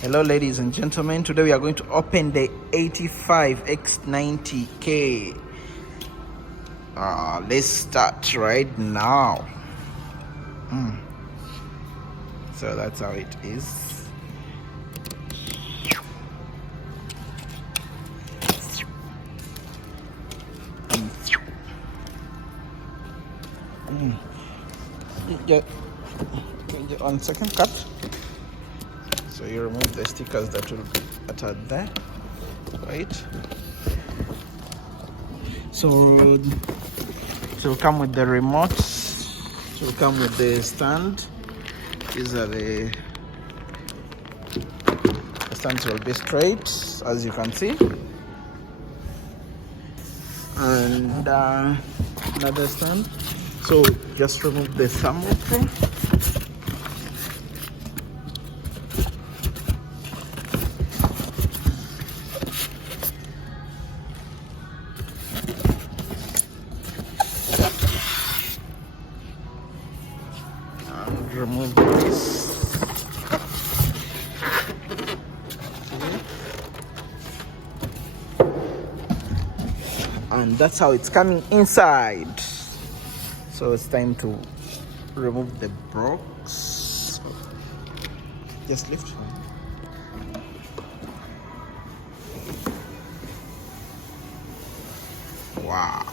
Hello ladies and gentlemen, today we are going to open the 85X90K. Let's start right now. So that's how it is. Get on second cut. So you remove the stickers that are there, right? So it will come with the remotes. It will come with the stand. These are the stands will be straight, as you can see, and another stand. So just remove the thermal thing. And remove this. And that's how it's coming inside. So it's time to remove the box. Just lift. Wow.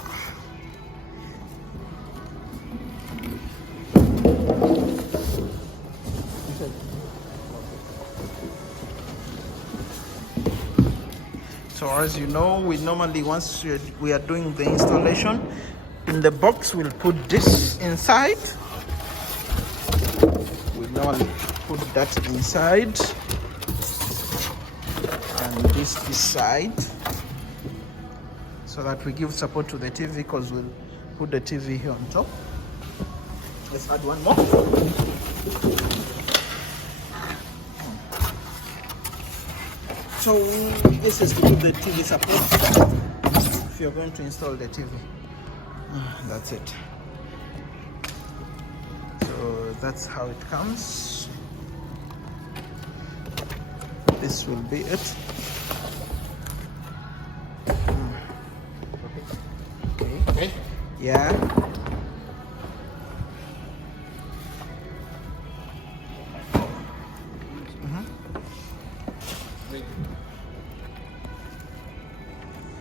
So as you know, we normally, once we are doing the installation, in the box we'll put this inside. We normally put that inside and this side, so that we give support to the TV, because we'll put the TV here on top. Let's add one more. So this is to put the TV support if you're going to install the TV. That's it. So that's how it comes. This will be it. Okay. Yeah.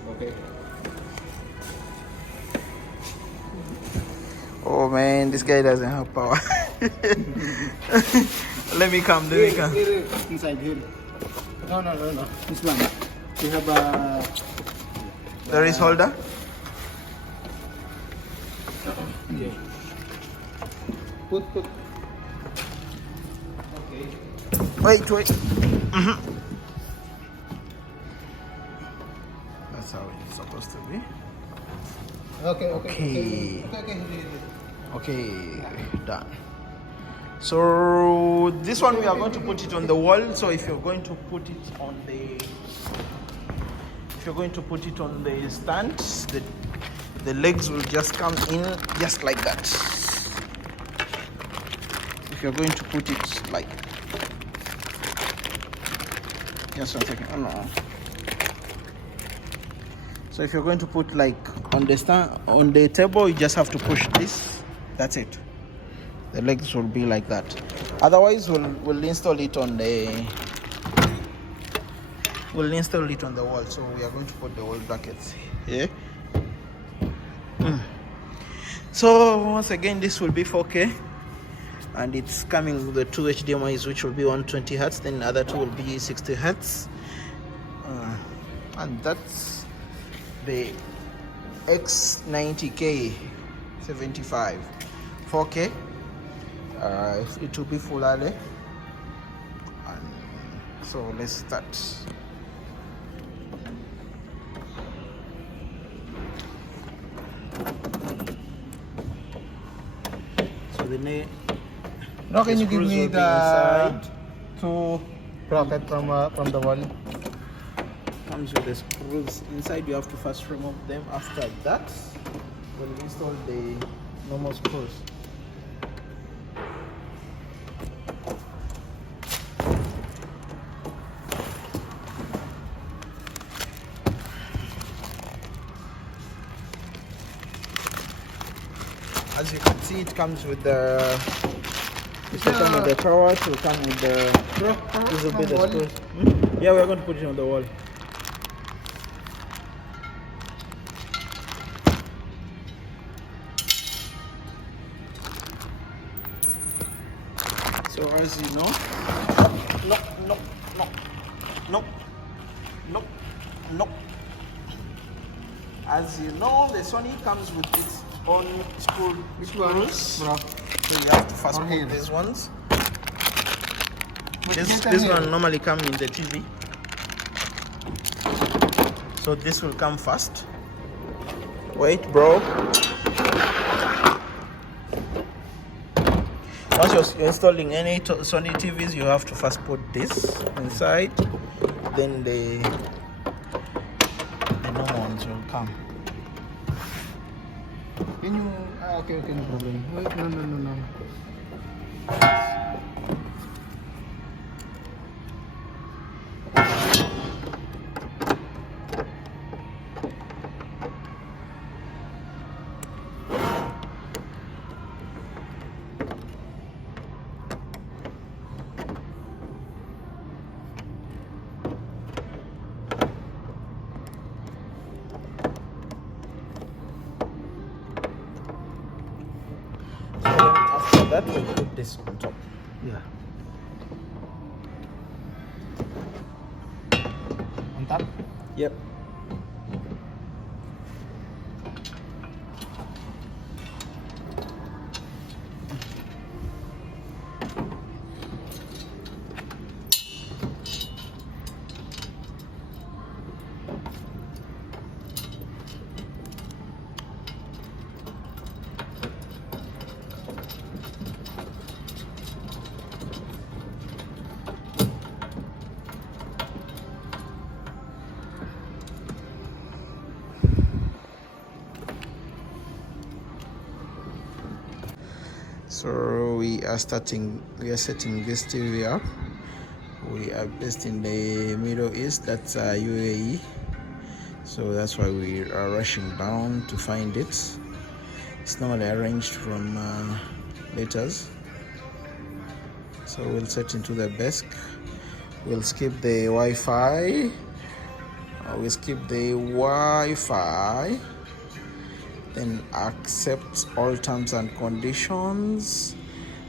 Okay. Oh man, this guy doesn't have power. Let me come. Here, inside here. No. This one. You have a. There is holder. Okay. Put. Okay. Wait. That's how it's supposed to be. Okay, done. So this one we are going to put it on the wall. So if you're going to put it on the stand, the legs will just come in just like that. If you're going to put it like, just 1 second. Oh no. So if you're going to put like on the stand, on the table, you just have to push this. That's it. The legs will be like that. Otherwise, we'll install it on the wall. So we are going to put the wall brackets here. So once again, this will be 4K, and it's coming with the 2 HDMIs, which will be 120 hertz. Then the other two will be 60 hertz, and that's the X90K 75 4K. It will be full HD. And so let's start. So Now can you give me the two bracket from the wall? Comes with the screws inside. You have to first remove them. After that, we'll install the normal screws. as you can see, it comes with the come with the power. It will come with the this will be the screws. Yeah, we're going to put it on the wall. So as you know, no. As you know, the Sony comes with its own screws. So you have to first put these ones. This one normally comes in the TV. So this will come first. Wait, bro. Once you're installing any Sony TVs, you have to first put this inside, then the normal ones will come. Can you? Okay, no problem. Wait, no. After that, we'll put this on top. Yeah. On top? Yep. So we are setting this TV up. We are based in the Middle East, that's UAE. So that's why we are rushing down to find it. It's normally arranged from letters. So we'll set into the desk. We'll skip the Wi-Fi. We'll skip the Wi-Fi. Then accept all terms and conditions,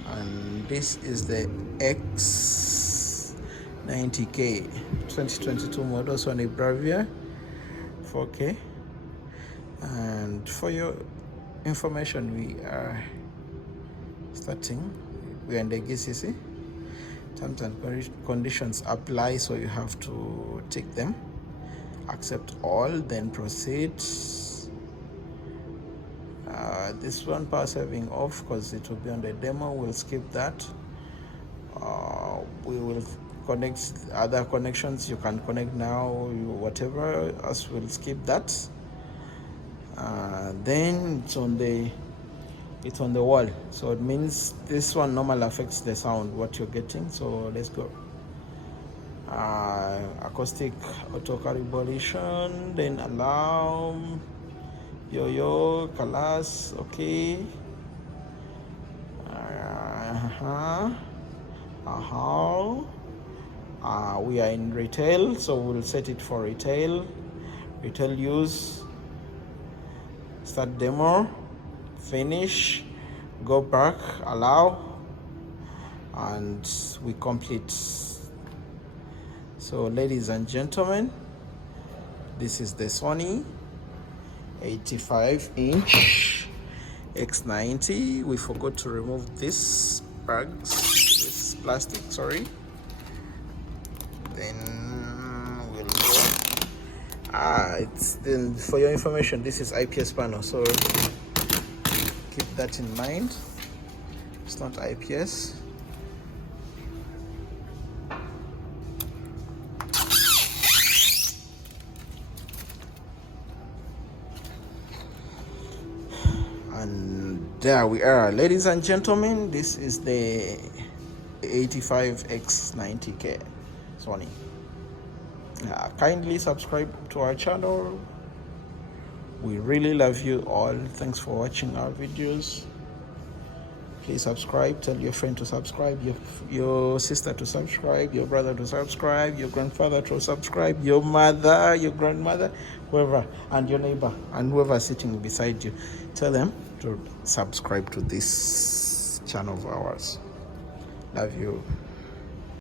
and this is the X90K 2022 model Sony Bravia 4K. And for your information, we are in the GCC. Terms and conditions apply, so you have to tick them, accept all, then proceed. This one, power saving off, because it will be on the demo. We'll skip that. We will connect other connections. You can connect now, whatever else, we'll skip that. Then it's on the wall, so it means this one normally affects the sound, what you're getting. So let's go. Acoustic auto calibration, then alarm, yo colors, okay. We are in retail, so we'll set it for retail use. Start demo, finish, go back, allow, and we complete. So ladies and gentlemen, this is the Sony 85-inch X90. We forgot to remove this plastic, sorry. Then we'll go. Then for your information, this is IPS panel, so keep that in mind. It's not IPS. And there we are, ladies and gentlemen. This is the 85X90K Sony. Kindly subscribe to our channel. We really love you all. Thanks for watching our videos. Please subscribe. Tell your friend to subscribe, your sister to subscribe, your brother to subscribe, your grandfather to subscribe, your mother, your grandmother, whoever, and your neighbor, and whoever is sitting beside you. Tell them to subscribe to this channel of ours. Love you.